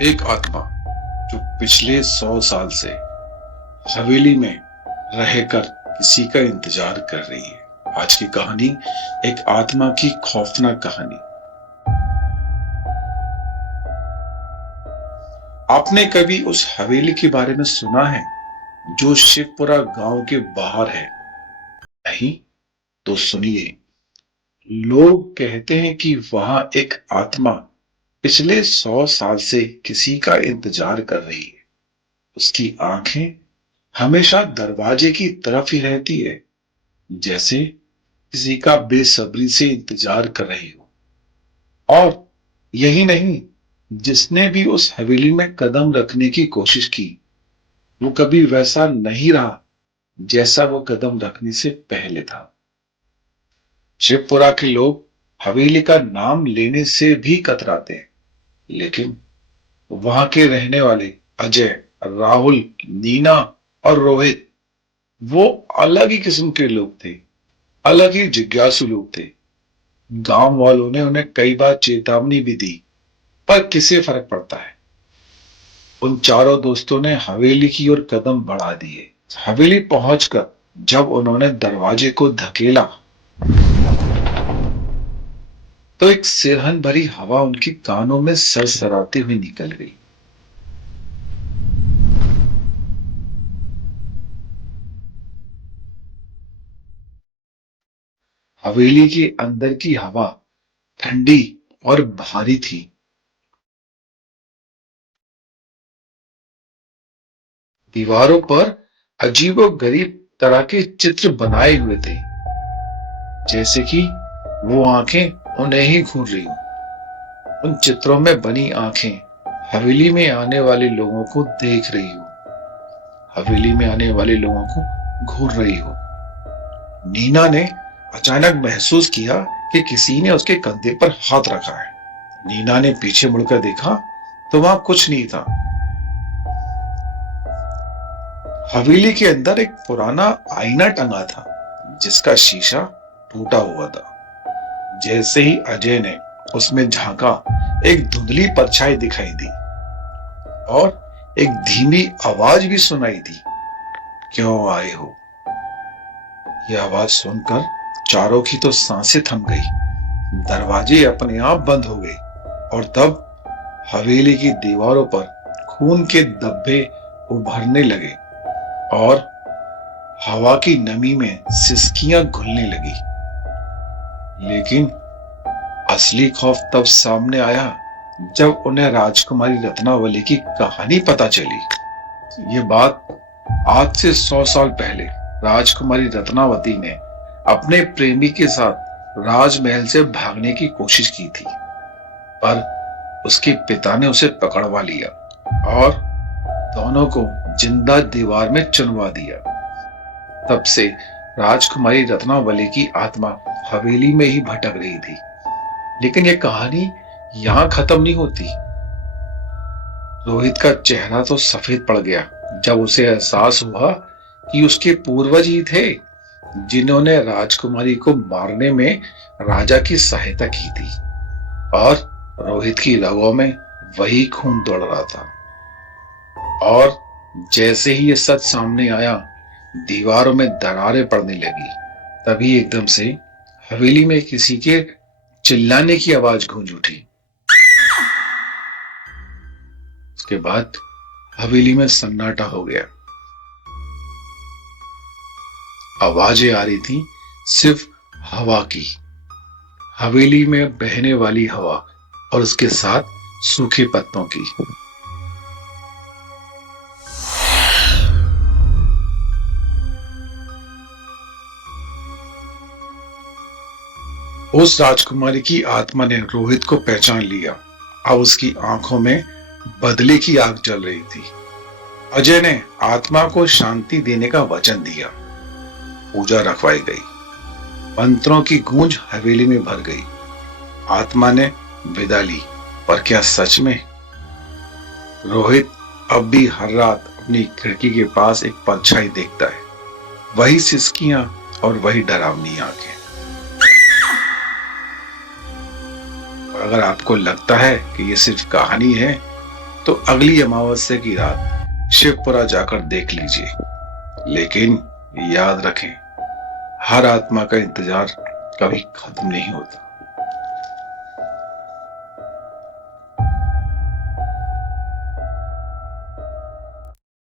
एक आत्मा जो पिछले 100 साल से हवेली में रहकर किसी का इंतजार कर रही है। आज की कहानी एक आत्मा की खौफनाक कहानी। आपने कभी उस हवेली के बारे में सुना है जो शिवपुरा गांव के बाहर है? नहीं तो सुनिए। लोग कहते हैं कि वहां एक आत्मा पिछले 100 साल से किसी का इंतजार कर रही है। उसकी आंखें हमेशा दरवाजे की तरफ ही रहती है, जैसे किसी का बेसब्री से इंतजार कर रही हो। और यही नहीं, जिसने भी उस हवेली में कदम रखने की कोशिश की, वो कभी वैसा नहीं रहा जैसा वो कदम रखने से पहले था। शिवपुरा के लोग हवेली का नाम लेने से भी कतराते हैं, लेकिन वहां के रहने वाले अजय, राहुल, नीना और रोहित वो अलग ही किस्म के लोग थे, अलग ही जिज्ञासु लोग थे। गांव वालों ने उन्हें कई बार चेतावनी भी दी, पर किसे फर्क पड़ता है। उन चारों दोस्तों ने हवेली की ओर कदम बढ़ा दिए। हवेली पहुंचकर जब उन्होंने दरवाजे को धकेला तो एक सिरहन भरी हवा उनके कानों में सरसराते हुए निकल गई। हवेली के अंदर की हवा ठंडी और भारी थी। दीवारों पर अजीबोगरीब तरह के चित्र बनाए हुए थे, जैसे कि वो आंखें उन्हें ही घूर रही हो। उन चित्रों में बनी आंखें हवेली में आने वाले लोगों को देख रही हो, हवेली में आने वाले लोगों को घूर रही हो। नीना ने अचानक महसूस किया कि किसी ने उसके कंधे पर हाथ रखा है। नीना ने पीछे मुड़कर देखा तो वहां कुछ नहीं था। हवेली के अंदर एक पुराना आईना टंगा था, जिसका शीशा टूटा हुआ था। जैसे ही अजय ने उसमें झांका, एक धुंधली परछाई दिखाई दी और एक धीमी आवाज भी सुनाई दी, क्यों आए हो? यह आवाज सुनकर चारों की तो सांसें थम गई। दरवाजे अपने आप बंद हो गए और तब हवेली की दीवारों पर खून के धब्बे उभरने लगे और हवा की नमी में सिसकियां घुलने लगी। लेकिन असली खौफ तब सामने आया जब उन्हें राजकुमारी रत्नावली की कहानी पता चली। ये बात आज से 100 साल पहले राजकुमारी रत्नावती ने अपने प्रेमी के साथ राजमहल से भागने की कोशिश की थी, पर उसके पिता ने उसे पकड़वा लिया और दोनों को जिंदा दीवार में चुनवा दिया। तब से राजकुमारी रत्नावली की आत्मा हवेली में ही भटक रही थी। लेकिन यह कहानी यहां खत्म नहीं होती। रोहित का चेहरा तो सफेद पड़ गया जब उसे एहसास हुआ कि उसके पूर्वज ही थे जिन्होंने राजकुमारी को मारने में राजा की सहायता की थी, और रोहित की रगों में वही खून दौड़ रहा था। और जैसे ही ये सच सामने आया, दीवारों में दरारें पड़ने लगी। तभी एकदम से हवेली में किसी के चिल्लाने की आवाज गूंज उठी। उसके बाद हवेली में सन्नाटा हो गया। आवाजें आ रही थी सिर्फ हवा की, हवेली में बहने वाली हवा और उसके साथ सूखे पत्तों की। उस राजकुमारी की आत्मा ने रोहित को पहचान लिया। अब उसकी आंखों में बदले की आग जल रही थी। अजय ने आत्मा को शांति देने का वचन दिया। पूजा रखवाई गई। मंत्रों की गूंज हवेली में भर गई। आत्मा ने विदा ली, पर क्या सच में? रोहित अब भी हर रात अपनी खिड़की के पास एक परछाई देखता है, वही सिसकियां और वही डरावनी आंखें। अगर आपको लगता है कि ये सिर्फ कहानी है, तो अगली अमावस्या की रात शिवपुरा जाकर देख लीजिए। लेकिन याद रखें, हर आत्मा का इंतजार कभी खत्म नहीं होता।